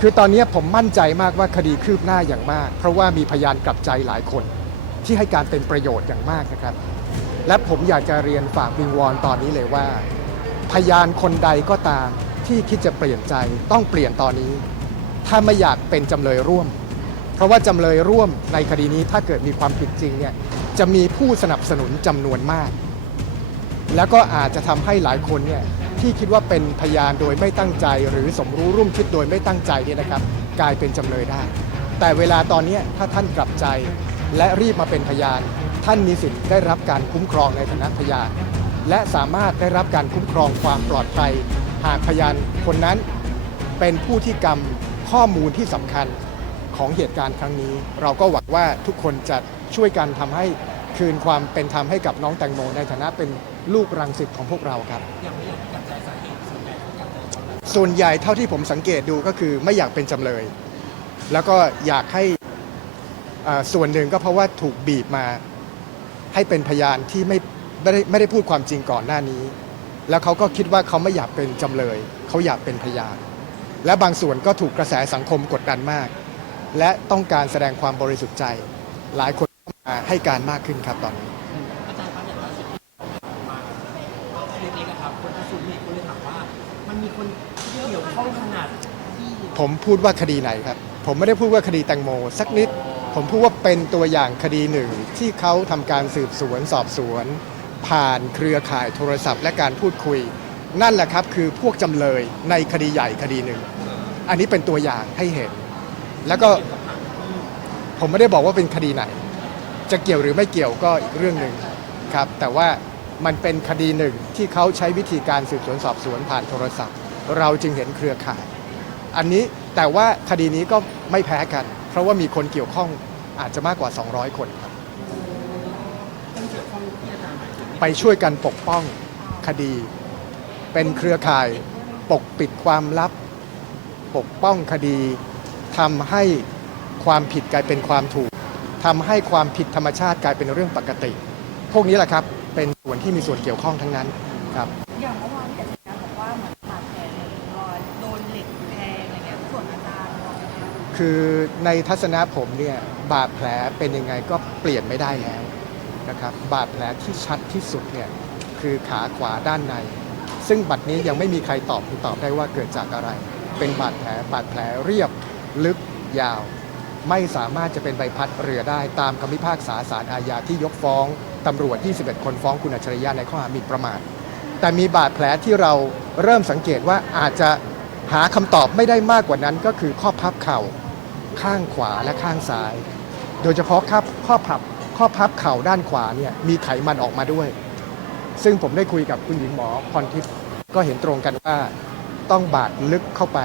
คือตอนนี้ผมมั่นใจมากว่าคดีคืบหน้าอย่างมาก เพราะว่ามีพยานกลับใจหลายคนที่ให้การเป็นประโยชน์อย่างมากนะครับ และผมอยากจะเรียนฝากวิงวอนตอนนี้เลยว่า พยานคนใดก็ตามที่คิดจะเปลี่ยนใจต้องเปลี่ยนตอนนี้ ถ้าไม่อยากเป็นจำเลยร่วม เพราะว่าจำเลยร่วมในคดีนี้ถ้าเกิดมีความผิดจริงเนี่ยจะมีผู้สนับสนุนจำนวนมาก แล้วก็อาจจะทำให้หลายคนเนี่ย ที่คิดว่าเป็นพยานโดยไม่ตั้งใจ หรือสมรู้ร่วมคิดโดยไม่ตั้งใจเนี่ยนะครับ กลายเป็นจำเลยได้ แต่เวลาตอนนี้ถ้าท่านกลับใจ และรีบมาเป็นพยาน ท่านมีสิทธิ์ได้รับการคุ้มครองในฐานะพยาน และสามารถได้รับการคุ้มครองความปลอดภัย หากพยานคนนั้นเป็นผู้ที่กำข้อมูลที่สำคัญของเหตุการณ์ครั้งนี้ เราก็หวังว่าทุกคนจะช่วยกันทำให้คืนความเป็นธรรมให้กับน้องแตงโมในฐานะเป็นลูกรังสิตของพวกเราครับ ส่วนใหญ่เท่าที่ผมสังเกตดูก็คือไม่อยากเป็นจำเลย แล้วก็อยากให้ส่วนหนึ่งก็เพราะว่าถูกบีบมาให้เป็นพยานที่ไม่ไม่ได้ไม่ได้พูดความจริงก่อนหน้านี้ แล้วเขาก็คิดว่าเขาไม่อยากเป็นจำเลย เขาอยากเป็นพยาน และบางส่วนก็ถูกกระแสสังคมกดดันมาก และต้องการแสดงความบริสุทธิ์ใจ หลายคนมาให้การมากขึ้นครับตอนนี้อาจารย์ครับอย่างล่าสุดที่ออกมาเล็กๆอะครับคนกระสุนเนี่ยคนเลยถามว่ามันมีคน เกี่ยวข้องขนาดผมพูดว่าคดีไหนครับ ผมไม่ได้พูดว่าคดีแตงโม สักนิด ผมพูดว่าเป็นตัวอย่างคดีหนึ่งที่เขาทำการสืบสวนสอบสวน ผ่านเครือข่ายโทรศัพท์ และการพูดคุย นั่นแหละครับคือพวกจำเลยในคดีใหญ่คดีหนึ่ง อันนี้เป็นตัวอย่างให้เห็น แล้วก็ผมไม่ได้บอกว่าเป็นคดีไหน จะเกี่ยวหรือไม่เกี่ยวก็อีกเรื่องหนึ่งครับ แต่ว่ามันเป็นคดีหนึ่งที่เขาใช้วิธีการสืบสวนสอบสวนผ่านโทรศัพท์ เราจึงเห็นเครือข่าย อันนี้แต่ว่าคดีนี้ก็ไม่แพ้กัน เพราะว่ามีคนเกี่ยวข้องอาจจะมากกว่า 200 คนครับ ไปช่วยกันปกป้องคดี เป็นเครือข่ายปกปิดความลับ ปกป้องคดีทำให้ความผิดกลายเป็นความถูกทำให้ความผิดธรรมชาติกลายเป็นเรื่องปกติ พวกนี้แหละครับ เป็นส่วนที่มีส่วนเกี่ยวข้องทั้งนั้นครับ คือในทัศนะผมเนี่ยบาดแผลเป็นยังไงก็เปลี่ยนไม่ได้แล้วนะครับบาดแผลที่ชัดที่สุดเนี่ยคือขาขวาด้านใน ซึ่งบัดนี้ยังไม่มีใครตอบตอบได้ว่าเกิดจากอะไร เป็นบาดแผลบาดแผลเรียบลึกยาว ไม่สามารถจะเป็นใบพัดเรือได้ตามคำพิพากษาศาลอาญาที่ยกฟ้องตำรวจ 21 คนฟ้องคุณอัจฉริยะในข้อหาหมิ่นประมาทแต่มีบาดแผลที่เราเริ่มสังเกตว่าอาจจะหาคำตอบไม่ได้มากกว่านั้นก็คือข้อพับเข่า ข้างขวาและข้างซ้าย โดยเฉพาะครับข้อพับข้อพับเข่าด้านขวาเนี่ยมีไขมันออกมาด้วย ซึ่งผมได้คุยกับคุณหญิงหมอพรทิพย์ก็เห็นตรงกันว่าต้องบาดลึกเข้าไป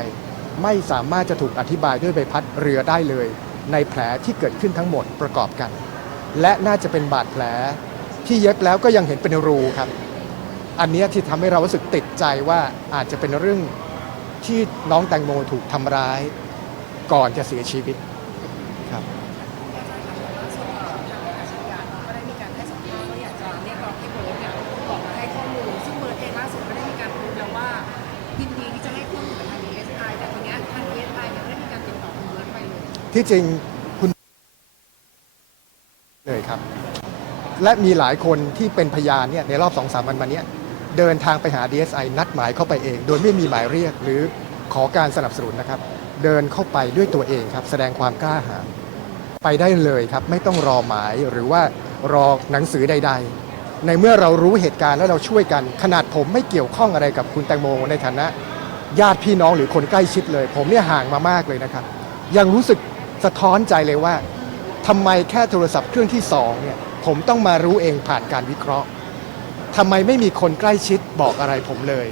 ไม่สามารถจะถูกอธิบายด้วยใบพัดเรือได้เลย ในแผลที่เกิดขึ้นทั้งหมดประกอบกัน และน่าจะเป็นบาดแผลที่เย็บแล้วก็ยังเห็นเป็นรูครับ อันนี้ที่ทำให้เรารู้สึกติดใจว่าอาจจะเป็นเรื่องที่น้องแตงโมถูกทำร้าย ก่อนจะเสียชีวิตครับก็ได้มีการให้สัมภาษณ์ว่าอยากจะเรียกร้องให้เบิร์ดเนี่ยออกมาให้ข้อมูลซึ่งเบิร์ดเองล่าสุดก็ได้มีการพูดแล้วว่ายินดีที่จะให้ข้อมูลกับทาง DSI แต่ทีเนี้ยทาง DSI เนี่ยไม่ได้มีการติดต่อคุณเบิร์ดไปเลยที่จริงคุณเลยครับ และมีหลายคนที่เป็นพยานเนี่ยในรอบ2อสามวันมาเนี้ยเดินทางไปหา DSI นัดหมายเข้าไปเอง โดยไม่มีหมายเรียกหรือขอการสนับสนุนนะครับ เดินเข้าไปด้วยตัวเองครับ แสดงความกล้าหาญไปได้เลยครับ ไม่ต้องรอหมายหรือว่ารอหนังสือใด ๆ ในเมื่อเรารู้เหตุการณ์แล้วเราช่วยกัน ขนาดผมไม่เกี่ยวข้องอะไรกับคุณแตงโมในฐานะ ญาติพี่น้องหรือคนใกล้ชิดเลย ผมเนี่ยห่างมามากเลยนะครับ ยังรู้สึกสะท้อนใจเลยว่าทำไมแค่โทรศัพท์เครื่องที่สองเนี่ยผมต้องมารู้เองผ่านการวิเคราะห์ทำไมไม่มีคนใกล้ชิดบอกอะไรผมเลย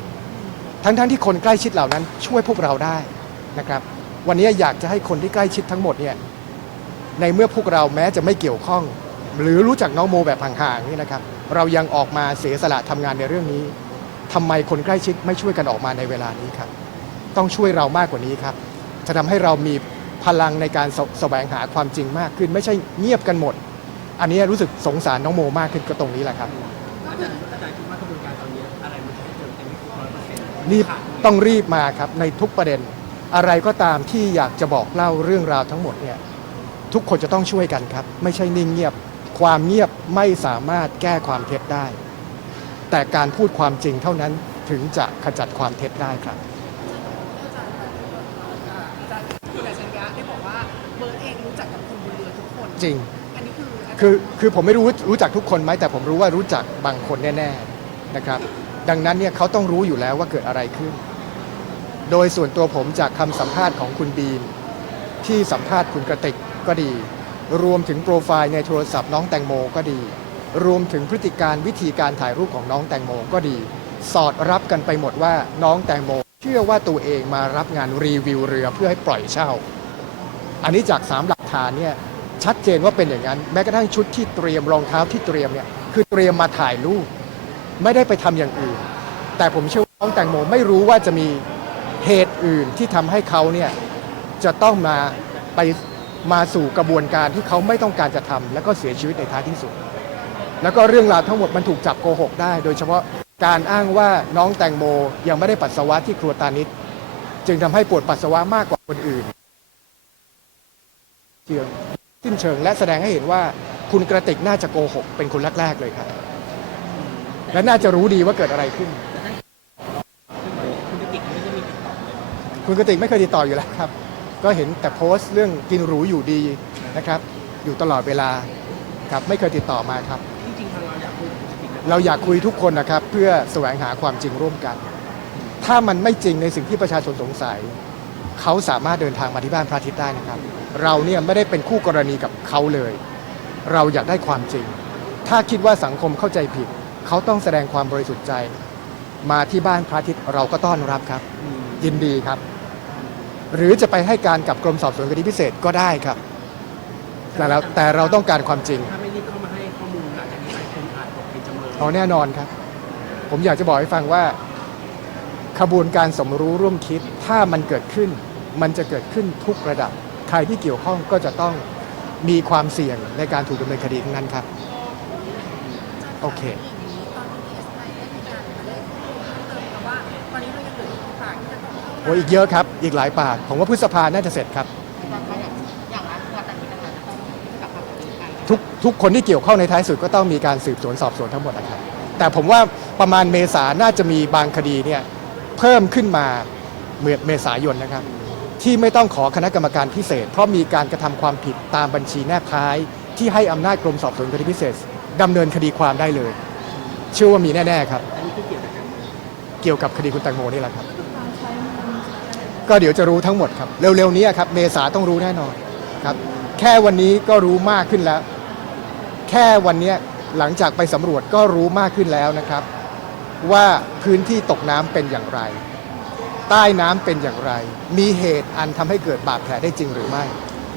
ทั้งๆทที่คนใกล้ชิดเหล่านั้นช่วยพวกเราได้นะครับ วันนี้อยากจะให้คนที่ใกล้ชิดทั้งหมดเนี่ยในเมื่อพวกเราแม้จะไม่เกี่ยวข้อง หรือรู้จักน้องโมแบบห่างๆนี่นะครับ เรายังออกมาเสียสละทำงานในเรื่องนี้ทำไมคนใกล้ชิดไม่ช่วยกันออกมาในเวลานี้ครับ ต้องช่วยเรามากกว่านี้ครับ จะทำให้เรามีพลังในการแสแสวงหาความจริงมากขึ้น ไม่ใช่เงียบกันหมด อันนี้รู้สึกสงสารน้องโมมากขึ้นก็ตรงนี้แหละครับอาจารย์อาจารย์คิดว่ากระบวนการตอนนี้อะไรมันจะให้เกิดเต็มที่ร้อยเปอร์เซ็นต์รีบต้องรีบมาครับในทุกประเด็น อะไรก็ตามที่อยากจะบอกเล่าเรื่องราวทั้งหมดเนี่ยทุกคนจะต้องช่วยกันครับ ไม่ใช่นิ่งเงียบ ความเงียบไม่สามารถแก้ความเท็จได้ แต่การพูดความจริงเท่านั้นถึงจะขจัดความเท็จได้ครับจารย์อาจารย์คุณอัจฉริยะได้บอกว่าเบิร์ดเองรู้จักคนบนเรือทุกคนจริงคือคือผมไม่รู้รู้จักทุกคนไหมแต่ผมรู้ว่ารู้จักบางคนแน่ ๆนะครับ ดังนั้นเนี่ยเขาต้องรู้อยู่แล้วว่าเกิดอะไรขึ้น โดยส่วนตัวผมจากคำสัมภาษณ์ของคุณบีม ที่สัมภาษณ์คุณกระติกก็ดี รวมถึงโปรไฟล์ในโทรศัพท์น้องแตงโมก็ดี รวมถึงพฤติการวิธีการถ่ายรูปของน้องแตงโมก็ดี สอดรับกันไปหมดว่าน้องแตงโม เชื่อว่าตัวเองมารับงานรีวิวเรือเพื่อให้ปล่อยเช่า อันนี้จากสามหลักฐานเนี่ยชัดเจนว่าเป็นอย่างนั้น แม้กระทั่งชุดที่เตรียมรองเท้าที่เตรียมเนี่ยคือเตรียมมาถ่ายรูป ไม่ได้ไปทำอย่างอื่น แต่ผมเชื่อว่าน้องแตงโมไม่รู้ว่าจะมี เหตุอื่นที่ทำให้เขาเนี่ยจะต้องมาไปมาสู่กระบวนการที่เขาไม่ต้องการจะทำแล้วก็เสียชีวิตในท้ายที่สุด แล้วก็เรื่องราวทั้งหมดมันถูกจับโกหกได้ โดยเฉพาะการอ้างว่าน้องแตงโมยังไม่ได้ปัสสาวะที่ครัวตานิดจึงทำให้ปวดปัสสาวะมากกว่าคนอื่นเชิงสิ้นเชิงและแสดงให้เห็นว่าคุณกระติกน่าจะโกหกเป็นคนแรกๆเลยครับและน่าจะรู้ดีว่าเกิดอะไรขึ้น คุณกติกไม่ได้มีติดต่อเลย คุณกติกไม่เคยติดต่ออยู่แล้วครับ ก็เห็นแต่โพสต์เรื่องกินหรูอยู่ดีนะครับ อยู่ตลอดเวลาครับไม่เคยติดต่อมาครับ จริงๆทางเราอยากคุยกับคุณกติกนะเราอยากคุยทุกคนนะครับ เพื่อแสวงหาความจริงร่วมกัน ถ้ามันไม่จริงในสิ่งที่ประชาชนสงสัย เขาสามารถเดินทางมาที่บ้านพระอาทิตย์ได้นะครับ เราเนี่ยไม่ได้เป็นคู่กรณีกับเขาเลย เราอยากได้ความจริง ถ้าคิดว่าสังคมเข้าใจผิด เขาต้องแสดงความบริสุทธิ์ใจ มาที่บ้านพระอาทิตย์เราก็ต้อนรับครับ อืมยินดีครับ หรือจะไปให้การกับกรมสอบสวนคดีพิเศษก็ได้ครับแต่เราแต่เราต้องการความจริงถ้าไม่รีบเข้ามาให้ข้อมูลหลังจากนี้ไปคนอาจตกเป็นจำเลยเอาแน่นอนครับ ผมอยากจะบอกให้ฟังว่าขบวนการสมรู้ร่วมคิดถ้ามันเกิดขึ้น มันจะเกิดขึ้นทุกระดับ ใครที่เกี่ยวข้องก็จะต้องมีความเสี่ยงในการถูกดำเนินคดีทั้งนั้นครับ โอเค โอ้ยอีกเยอะครับ อีกหลายปาก ผมว่าพฤษภาน่าจะเสร็จครับ ทุกทุกคนที่เกี่ยวข้องในท้ายสุดก็ต้องมีการสืบสวนสอบสวนทั้งหมดนะครับ แต่ผมว่าประมาณเมษาน่าจะมีบางคดีเนี่ยเพิ่มขึ้นมาเมื่อเมษายนนะครับ ที่ไม่ต้องขอคณะกรรมการพิเศษ เพราะมีการกระทำความผิดตามบัญชีแนบท้าย ที่ให้อำนาจกรมสอบสวนคดีพิเศษดำเนินคดีความได้เลย เชื่อว่ามีแน่ ๆ ครับ เกี่ยวกับการเมืองเกี่ยวกับคดีคุณแตงโมนี่แหละครับ ก็เดี๋ยวจะรู้ทั้งหมดครับ เร็วๆนี้ครับเมษาต้องรู้แน่นอนครับ แค่วันนี้ก็รู้มากขึ้นแล้ว แค่วันเนี้ยหลังจากไปสำรวจก็รู้มากขึ้นแล้วนะครับ ว่าพื้นที่ตกน้ำเป็นอย่างไร ใต้น้ำเป็นอย่างไร มีเหตุอันทำให้เกิดบาดแผลได้จริงหรือไม่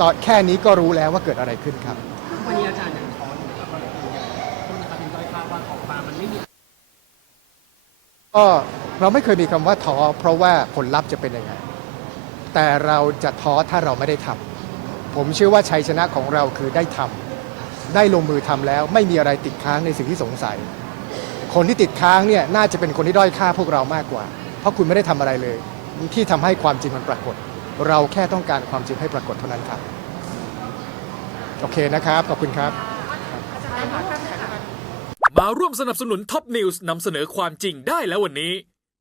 ตอนแค่นี้ก็รู้แล้วว่าเกิดอะไรขึ้นครับทุกวันนี้อาจารย์ยังท้ออยู่นะครับว่าคืออย่างโทษนะครับเป็นด้อยค่าว่าของปลามันไม่มีก็เราไม่เคยมีคำว่าท้อเพราะว่าผลลัพธ์จะเป็นยังไง แต่เราจะท้อถ้าเราไม่ได้ทำผมเชื่อว่าชัยชนะของเราคือได้ทำได้ลงมือทำแล้ว ไม่มีอะไรติดค้างในสิ่งที่สงสัย คนที่ติดค้างเนี่ยน่าจะเป็นคนที่ด้อยค่าพวกเรามากกว่า เพราะคุณไม่ได้ทำอะไรเลย ที่ทำให้ความจริงมันปรากฏ เราแค่ต้องการความจริงให้ปรากฏเท่านั้นครับโอเคนะครับ ขอบคุณครับ มาร่วมสนับสนุนท็อปนิวส์นำเสนอความจริงได้แล้ววันนี้